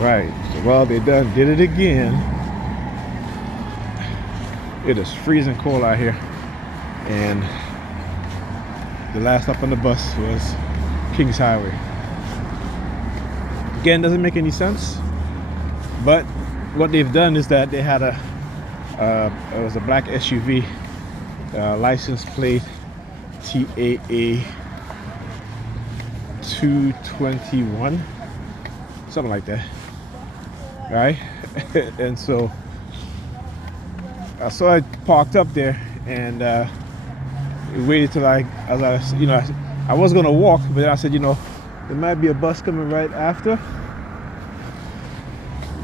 Right. So, well, they did it again. It is freezing cold out here, and the last stop on the bus was Kings Highway. Again, doesn't make any sense, but what they've done is that they had it was a black SUV, license plate TAA 221, something like that, right? And so I saw it parked up there, and waited till I was gonna walk, but then I said, there might be a bus coming right after,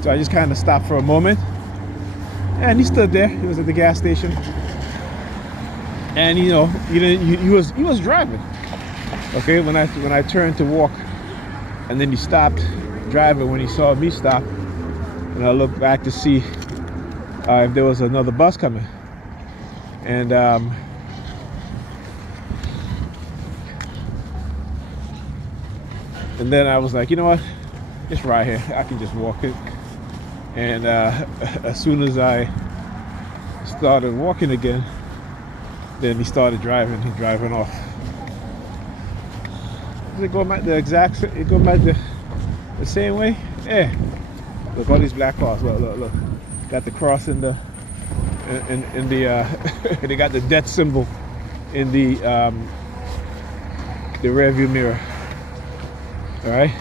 so I just kind of stopped for a moment, and he stood there. He was at the gas station, and he was driving. Okay, when I turned to walk, and then he stopped driving when he saw me stop, and I looked back to see if there was another bus coming, and then I was like, you know what, it's right here, I can just walk it. And as soon as I started walking again, then he started driving. He's driving off. Does it go back the same way? Yeah. Look, all these black cars. Look. Got the cross in the they got the death symbol in the rear view mirror. All right.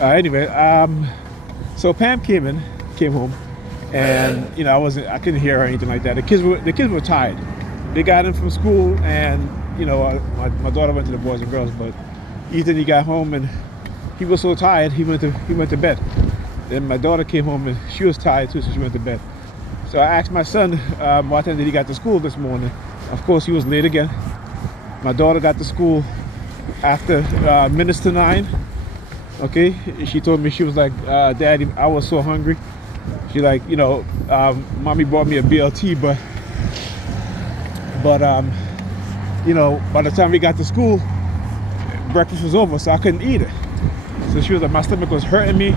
Anyway, so Pam came home, and I couldn't hear her or anything like that. The kids were tired. They got in from school, and my daughter went to the boys and girls, but Ethan, he got home and he was so tired he went to bed. Then my daughter came home and she was tired too, so she went to bed. So I asked my son what time did he got to school this morning. Of course, he was late again. My daughter got to school after minutes to 9. Okay, she told me, she was like, Daddy, I was so hungry. She like, Mommy bought me a BLT, but by the time we got to school, breakfast was over, so I couldn't eat it. So she was like, my stomach was hurting me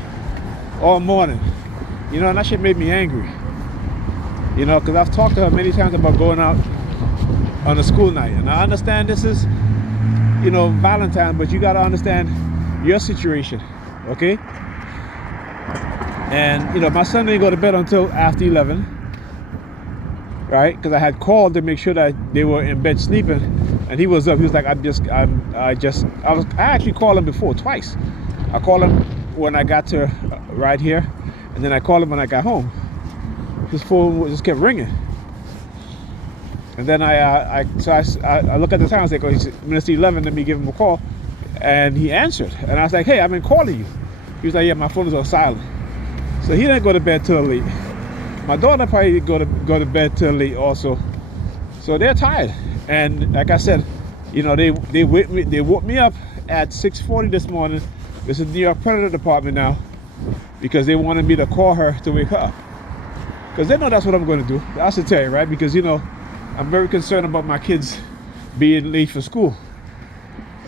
all morning, and that shit made me angry, because I've talked to her many times about going out on a school night, and I understand this is, Valentine, but you got to understand your situation, okay? And my son didn't go to bed until after 11, right? Because I had called to make sure that they were in bed sleeping, and he was up. He was like, I actually called him before twice. I called him when I got to right here, and then I called him when I got home. His phone just kept ringing, and then I look at the time. I was like, oh, it's minutes to 11. Let me give him a call, and he answered. And I was like, hey, I've been calling you. He was like, yeah, my phone is on silent. So he didn't go to bed till late. My daughter probably didn't go to bed till late also. So they're tired, and like I said, they woke me up at 6:40 this morning. This is New York Predator Department now, because they wanted me to call her to wake her up. Because they know that's what I'm going to do. I should tell you, right? Because, I'm very concerned about my kids being late for school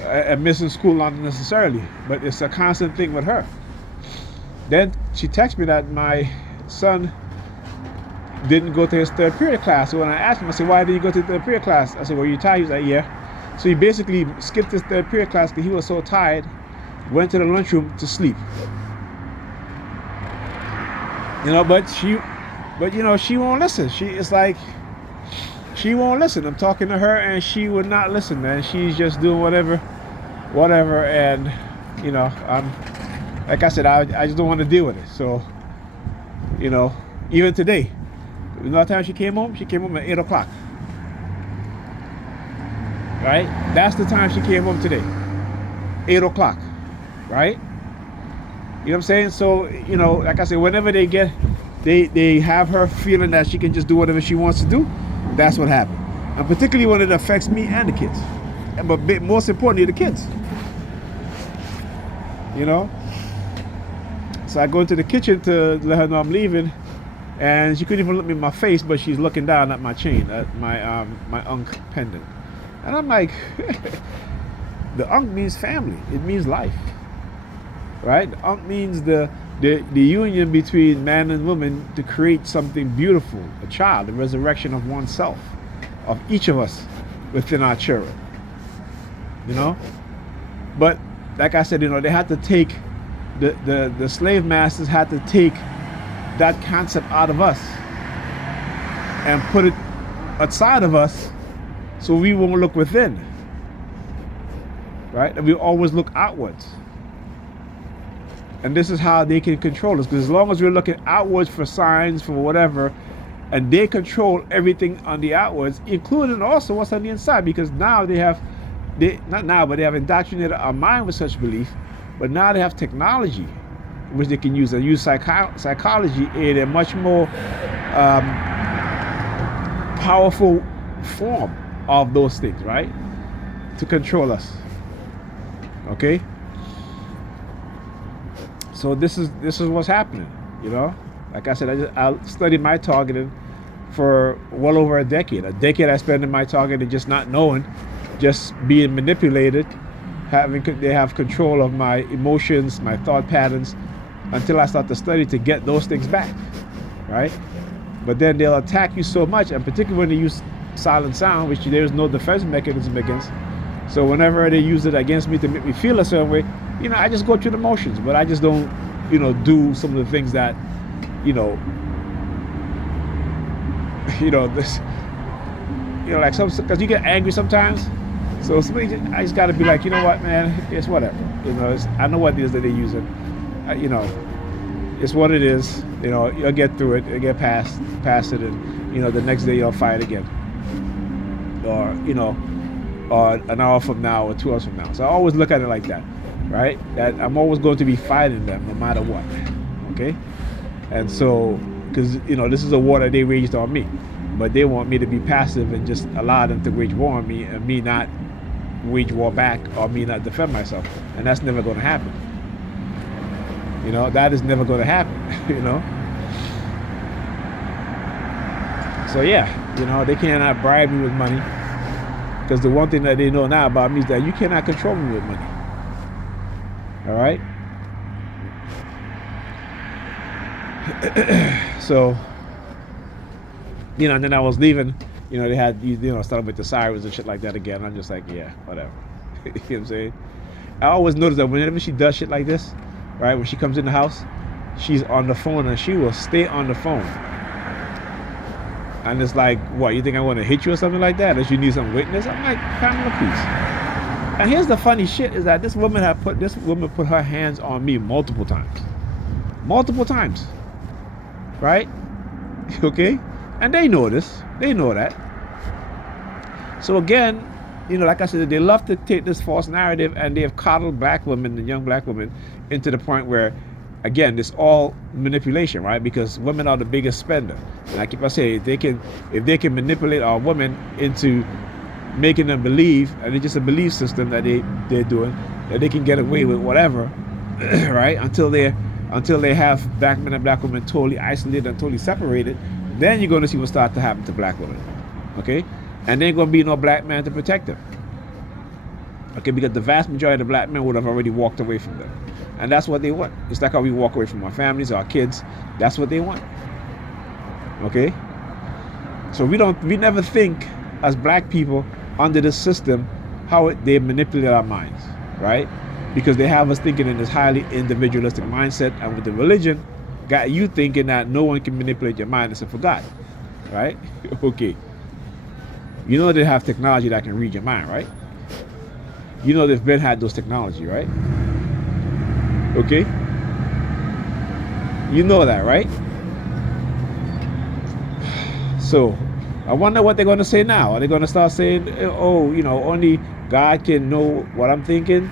and missing school not necessarily, but it's a constant thing with her. Then she texted me that my son didn't go to his third period class. So when I asked him, I said, why did you go to the third period class? I said, were you tired? He was like, yeah. So he basically skipped his third period class because he was so tired, went to the lunchroom to sleep. But she won't listen. She won't listen. I'm talking to her and she would not listen, man. She's just doing whatever. And, I'm, like I said, I just don't want to deal with it. So, even today, another time she came home at 8 o'clock. Right? That's the time she came home today. 8 o'clock. Right? You know what I'm saying? So, like I said, whenever they have her feeling that she can just do whatever she wants to do, that's what happened. And particularly when it affects me and the kids. But most importantly, the kids. So I go into the kitchen to let her know I'm leaving, and she couldn't even look me in my face, but she's looking down at my chain, at my Ankh pendant. And I'm like, the Ankh means family. It means life. Right? The Ankh means the the union between man and woman to create something beautiful, a child, the resurrection of oneself, of each of us within our children. You know? But like I said, they had to take the slave masters had to take that concept out of us and put it outside of us so we won't look within. Right? And we always look outwards. And this is how they can control us. Because as long as we're looking outwards for signs, for whatever, and they control everything on the outwards, including also what's on the inside. Because now they have indoctrinated our mind with such belief, but now they have technology which they can use. They use psychology in a much more powerful form of those things, right? To control us. Okay? So this is what's happening, Like I said, I studied my targeting for well over a decade. A decade I spent in my targeting just not knowing, just being manipulated, they have control of my emotions, my thought patterns, until I start to study to get those things back, right? But then they'll attack you so much, and particularly when they use silent sound, which there is no defense mechanism against. So whenever they use it against me to make me feel a certain way, I just go through the motions, but I just don't, do some of the things that, this, like because you get angry sometimes. So I just got to be like, you know what, man, it's whatever. I know what it is that they're using. It's what it is. You'll get through it. You'll get past it, and the next day you'll fight again. Or an hour from now or 2 hours from now. So I always look at it like that, right? That I'm always going to be fighting them no matter what. Okay? And so, because this is a war that they waged on me, but they want me to be passive and just allow them to wage war on me, and me not wage war back, or me not defend myself, and that's never going to happen. That is never going to happen. So yeah, they cannot bribe me with money, because the one thing that they know now about me is that you cannot control me with money. All right. So, and then I was leaving, they had, started with the sirens and shit like that again. I'm just like, yeah, whatever. You know what I'm saying? I always notice that whenever she does shit like this, right, when she comes in the house, she's on the phone, and she will stay on the phone. And it's like, what, you think I want to hit you or something like that? Or you need some witness? I'm like, Pamela, please. And here's the funny shit is that this woman put her hands on me multiple times. Multiple times. Right? Okay? And they know this. They know that. So again, like I said, they love to take this false narrative, and they have coddled black women and young black women into the point where, again, it's all manipulation, right? Because women are the biggest spender. And I keep on saying, if they can manipulate our women into making them believe, and it's just a belief system that they're doing, that they can get away with whatever, right? Until they have black men and black women totally isolated and totally separated, then you're going to see what starts to happen to black women, okay? And there ain't going to be no black man to protect them, okay? Because the vast majority of the black men would have already walked away from them. And that's what they want. It's like how we walk away from our families, our kids. That's what they want. Okay? So we never think as black people under this system how they manipulate our minds, right? Because they have us thinking in this highly individualistic mindset, and with the religion, got you thinking that no one can manipulate your mind except for God, right? Okay. They have technology that can read your mind, right? They've been had those technology, right? Okay? You know that, right? So, I wonder what they're going to say now. Are they going to start saying, oh, only God can know what I'm thinking?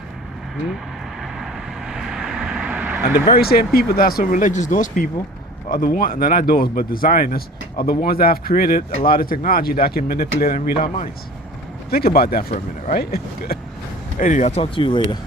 And the very same people that are so religious, those people are the ones, not those, but the Zionists, are the ones that have created a lot of technology that can manipulate and read our minds. Think about that for a minute, right? Anyway, I'll talk to you later.